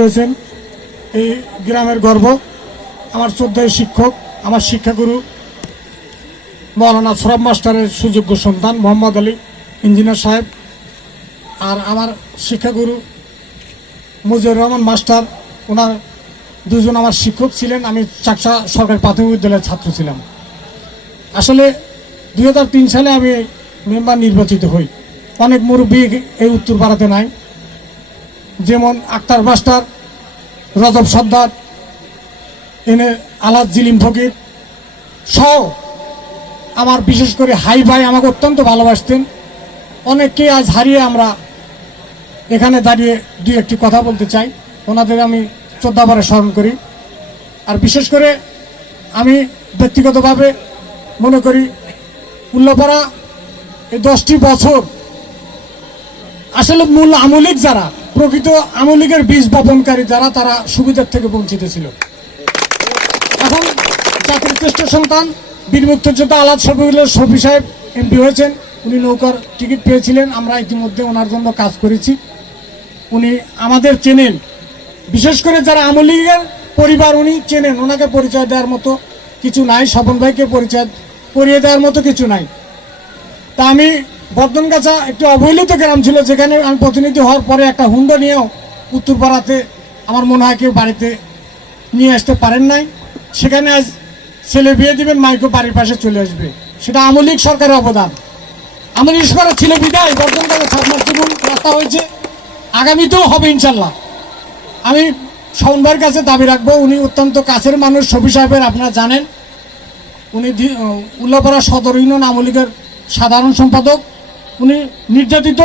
রয়েছেন এই গ্রামের গর্ব। আমার শ্রদ্ধেয় শিক্ষক, আমার শিক্ষাগুরু, মৌলানা সরব মাস্টারের সুযোগ্য সন্তান মোহাম্মদ আলী ইঞ্জিনিয়ার সাহেব আর আমার শিক্ষাগুরু মুজিবুর রহমান মাস্টার। ওনার দুজন আমার শিক্ষক ছিলেন। আমি চাকসা সরকারি প্রাথমিক বিদ্যালয়ের ছাত্র ছিলাম। আসলে দু হাজার তিন সালে আমি মেম্বার নির্বাচিত হই। অনেক মুরব্বী এই উত্তর পাড়াতে নাই। যেমন আক্তার মাস্টার, রজব সর্দার, এনে আলাদ জিলিম ফকির সহ আমার বিশেষ করে হাই ভাই আমাকে অত্যন্ত ভালোবাসতেন। অনেককে আজ হারিয়ে আমরা এখানে দাঁড়িয়ে দুই একটি কথা বলতে চাই। ওনাদের আমি শ্রদ্ধাভরে স্মরণ করি। আর বিশেষ করে আমি ব্যক্তিগতভাবে মনে করি, উল্লাপাড়া এই দশটি বছর আসলে মূল আমলিক যারা প্রকৃত আমলিকের বীজ বপনকারী যারা, তারা সুবিধার থেকে বঞ্চিত ছিল। এখন জাতির শ্রেষ্ঠ সন্তান বীর মুক্তিযোদ্ধা আলাদ শফিউল্লাহ শফি সাহেব এমপি হয়েছেন। উনি নৌকার টিকিট পেয়েছিলেন। আমরা ইতিমধ্যে ওনার জন্য কাজ করেছি। উনি আমাদের চেনেন। বিশেষ করে যারা আমলিগের পরিবার, উনি চেনেন। ওনাকে পরিচয় দেওয়ার মতো কিছু নাই। স্বপন ভাইকে পরিচয় করিয়ে দেওয়ার মতো কিছু নাই। তা আমি বর্ধনগাছা একটি অবহেলিত গ্রাম ছিল, যেখানে আমি প্রতিনিধি হওয়ার পরে একটা হুন্ডা নিয়েও উত্তরপাড়াতে আমার মনে হয় কেউ বাড়িতে নিয়ে আসতে পারেন নাই। সেখানে আজ ছেলে বিয়ে দিবেন মাইকো বাড়ির পাশে চলে আসবে। সেটা আমলিক সরকারের অবদান। আমলিক সরকার ছিল বিদায় বর্ধনগাছা সাবমার্সিবল রাস্তা হয়েছে। আগামীতেও হবে ইনশাল্লাহ। আমি শাওন ভাইয়ের কাছে দাবি রাখব, উনি অত্যন্ত কাছের মানুষ, শফি সাহেবের, আপনারা জানেন। উনি উল্লাপাড়া সদর ইউনিয়ন আওয়ামী লীগের সাধারণ সম্পাদক। উনি নির্যাতিত।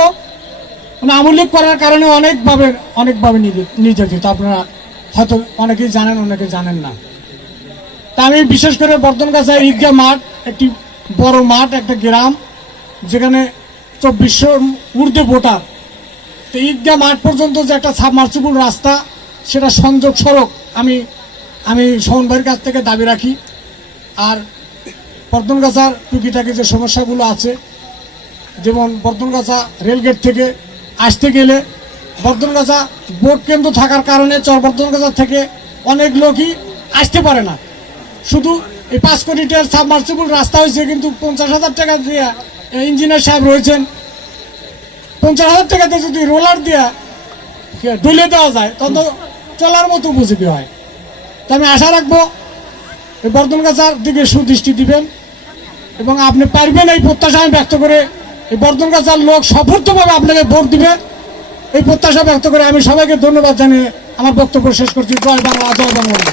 উনি আওয়ামী লীগ করার কারণে অনেকভাবে অনেকভাবে নির্য- নির্যাতিত। আপনারা হয়তো অনেকেই জানেন, অনেকে জানেন না। তা আমি বিশেষ করে বর্ধনগাছা ঈদগাহ মাঠ, একটি বড় মাঠ, একটা গ্রাম, যেখানে চব্বিশশো ঊর্ধ্বে ভোটার। তো ঈদগাহ মাঠ পর্যন্ত যে একটা সাবমার্সিবল রাস্তা, সেটা সংযোগ সড়ক। আমি আমি সোহন ভাইয়ের কাছ থেকে দাবি রাখি। আর বর্ধনগাছার টুকিটাকি যে সমস্যাগুলো আছে যেমন বর্ধনগাছা রেলগেট থেকে আসতে গেলে বর্ধনগাছা ভোট কেন্দ্র থাকার কারণে বর্ধনগাছা থেকে অনেক লোকই আসতে পারে না। শুধু এই পাঁচ কোটি টাকার সাবমার্সিবল রাস্তা হয়েছে, কিন্তু পঞ্চাশ হাজার টাকা দিয়ে ইঞ্জিনিয়ার সাহেব রয়েছেন। পঞ্চাশ হাজার টাকাতে যদি রোলার দিয়া ডুলে দেওয়া যায়, তখন চলার মতো উপযোগী হয়। তো আমি আশা রাখব এই বর্ধনগাছার দিকে সুদৃষ্টি দিবেন এবং আপনি পারবেন এই প্রত্যাশা আমি ব্যক্ত করে এই বর্ধনগাছার লোক সফর্তভাবে আপনাকে ভোট দিবে। এই প্রত্যাশা ব্যক্ত করে আমি সবাইকে ধন্যবাদ জানিয়ে আমার বক্তব্য শেষ করছি। জয় বাংলা জয় বাংলা।